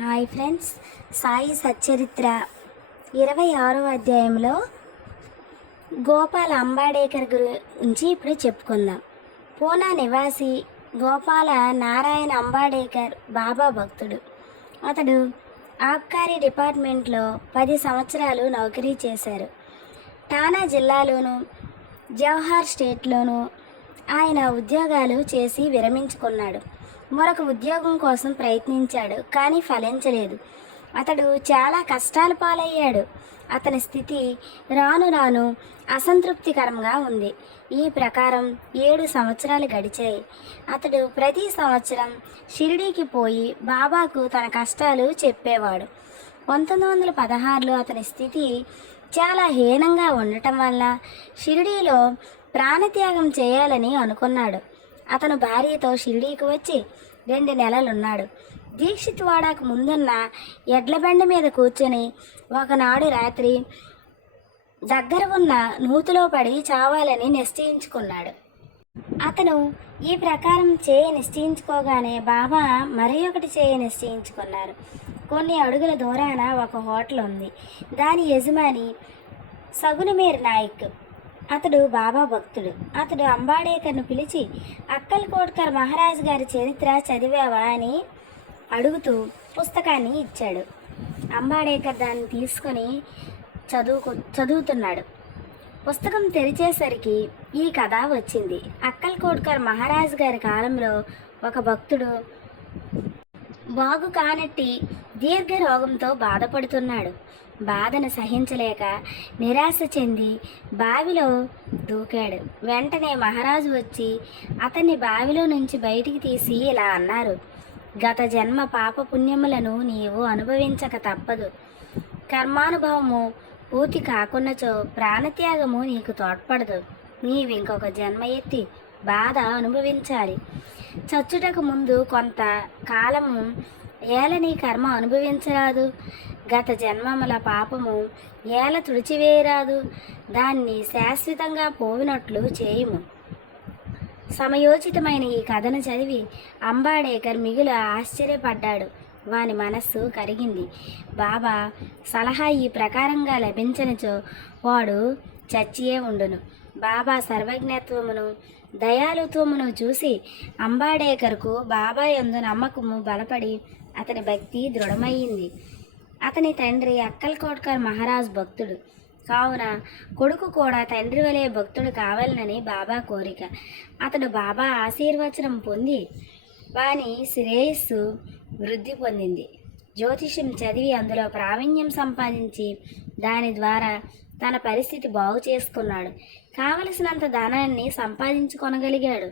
Hi friends Sai Satcharitra. ఇరవై ఆరో అధ్యాయంలో గోపాల అంబాడేకర్ గురించి ఇప్పుడు చెప్పుకుందాం. పూనా నివాసి గోపాల నారాయణ అంబాడేకర్ బాబా భక్తుడు. అతడు ఆబ్కారీ డిపార్ట్మెంట్లో పది సంవత్సరాలు నౌకరీ చేశారు. ఠానా జిల్లాలోను జవహర్ స్టేట్లోనూ ఆయన ఉద్యోగాలు చేసి విరమించుకున్నాడు. మరొక ఉద్యోగం కోసం ప్రయత్నించాడు కానీ ఫలించలేదు. అతడు చాలా కష్టాల పాలయ్యాడు. అతని స్థితి రాను రాను అసంతృప్తికరంగా ఉంది. ఈ ప్రకారం ఏడు సంవత్సరాలు గడిచాయి. అతడు ప్రతి సంవత్సరం షిరిడీకి పోయి బాబాకు తన కష్టాలు చెప్పేవాడు. పంతొమ్మిది వందల పదహారులో అతని స్థితి చాలా హీనంగా ఉండటం వల్ల షిరిడీలో ప్రాణత్యాగం చేయాలని అనుకున్నాడు. అతను భార్యతో షిరిడీకి వచ్చి రెండు నెలలున్నాడు. దీక్షిత్ వాడాకు ముందున్న ఎడ్లబండి మీద కూర్చొని ఒకనాడు రాత్రి దగ్గర ఉన్న నూతిలో పడి చావాలని నిశ్చయించుకున్నాడు. అతను ఈ ప్రకారం చేయి నిశ్చయించుకోగానే బాబా మరి ఒకటి చేయి నిశ్చయించుకున్నారు. కొన్ని అడుగుల దూరాన ఒక హోటల్ ఉంది దాని యజమాని సగునమేర్ నాయక్. అతడు బాబా భక్తుడు. అతడు అంబాడేకర్ను పిలిచి అక్కల్ కోట్కర్ మహారాజ్ గారి చరిత్ర చదివావా? అని అడుగుతూ పుస్తకాన్ని ఇచ్చాడు. అంబాడేకర్ దాన్ని తీసుకొని చదువుకు చదువుతున్నాడు. పుస్తకం తెరిచేసరికి ఈ కథ వచ్చింది. అక్కల్ కోట్కర్ మహారాజ్ గారి కాలంలో ఒక భక్తుడు బాగు కానట్టి దీర్ఘ రోగంతో బాధపడుతున్నాడు. బాధను సహించలేక నిరాశ చెంది బావిలో దూకాడు. వెంటనే మహారాజు వచ్చి అతన్ని బావిలో నుంచి బయటికి తీసి ఇలా అన్నారు గత జన్మ పాప పుణ్యములను నీవు అనుభవించక తప్పదు. కర్మానుభవము పూర్తి కాకున్నచో ప్రాణత్యాగము నీకు తోడ్పడదు. నీవు ఇంకొక జన్మ ఎత్తి బాధ అనుభవించాలి. చచ్చుటకు ముందు కొంత కాలము ఏలని కర్మ అనుభవించరాదు. గత జన్మముల పాపము ఏల తుడిచివేయరాదు. దాన్ని శాశ్వతంగా పోవినట్లు చేయుము. సమయోచితమైన ఈ కథను చదివి అంబాడేకర్ మిగులు ఆశ్చర్యపడ్డాడు. వాని మనస్సు కరిగింది. బాబా సలహా ఈ ప్రకారంగా లభించనిచో వాడు చచ్చియే ఉండును. బాబా సర్వజ్ఞత్వమును దయాలుత్వమును చూసి అంబాడేకర్కు బాబా యందు నమ్మకము బలపడి అతని భక్తి దృఢమయ్యింది. అతని తండ్రి అక్కల్ కోట్కర్ మహారాజ్ భక్తుడు. కావున కొడుకు కూడా తండ్రి వలె భక్తుడు కావాలనని బాబా కోరిక. అతడు బాబా ఆశీర్వచనం పొంది వాని శ్రేయస్సు వృద్ధి పొందింది. జ్యోతిష్యం చదివి అందులో ప్రావీణ్యం సంపాదించి దాని ద్వారా తన పరిస్థితి బాగు చేసుకున్నాడు. కావలసినంత ధనాన్ని సంపాదించుకొనగలిగాడు.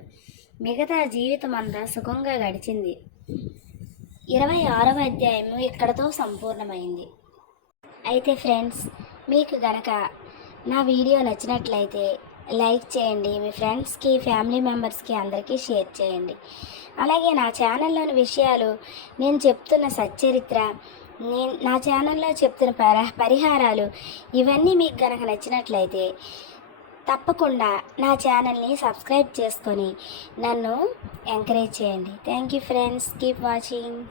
మిగతా జీవితం అంతా సుఖంగా గడిచింది. ఇరవై ఆరవ అధ్యాయము ఇక్కడతో సంపూర్ణమైంది. అయితే ఫ్రెండ్స్ మీకు గనక నా వీడియో నచ్చినట్లయితే లైక్ చేయండి మీ ఫ్రెండ్స్కి ఫ్యామిలీ మెంబర్స్కి అందరికీ షేర్ చేయండి. అలాగే నా ఛానల్లోని విషయాలు నేను చెప్తున్న సచ్చరిత్ర నేను నా ఛానల్లో చెప్తున్న పర పరిహారాలు ఇవన్నీ మీకు గనక నచ్చినట్లయితే తప్పకుండా నా ఛానల్ని సబ్స్క్రైబ్ చేసుకొని నన్ను ఎంకరేజ్ చేయండి. Thank you friends. Keep watching.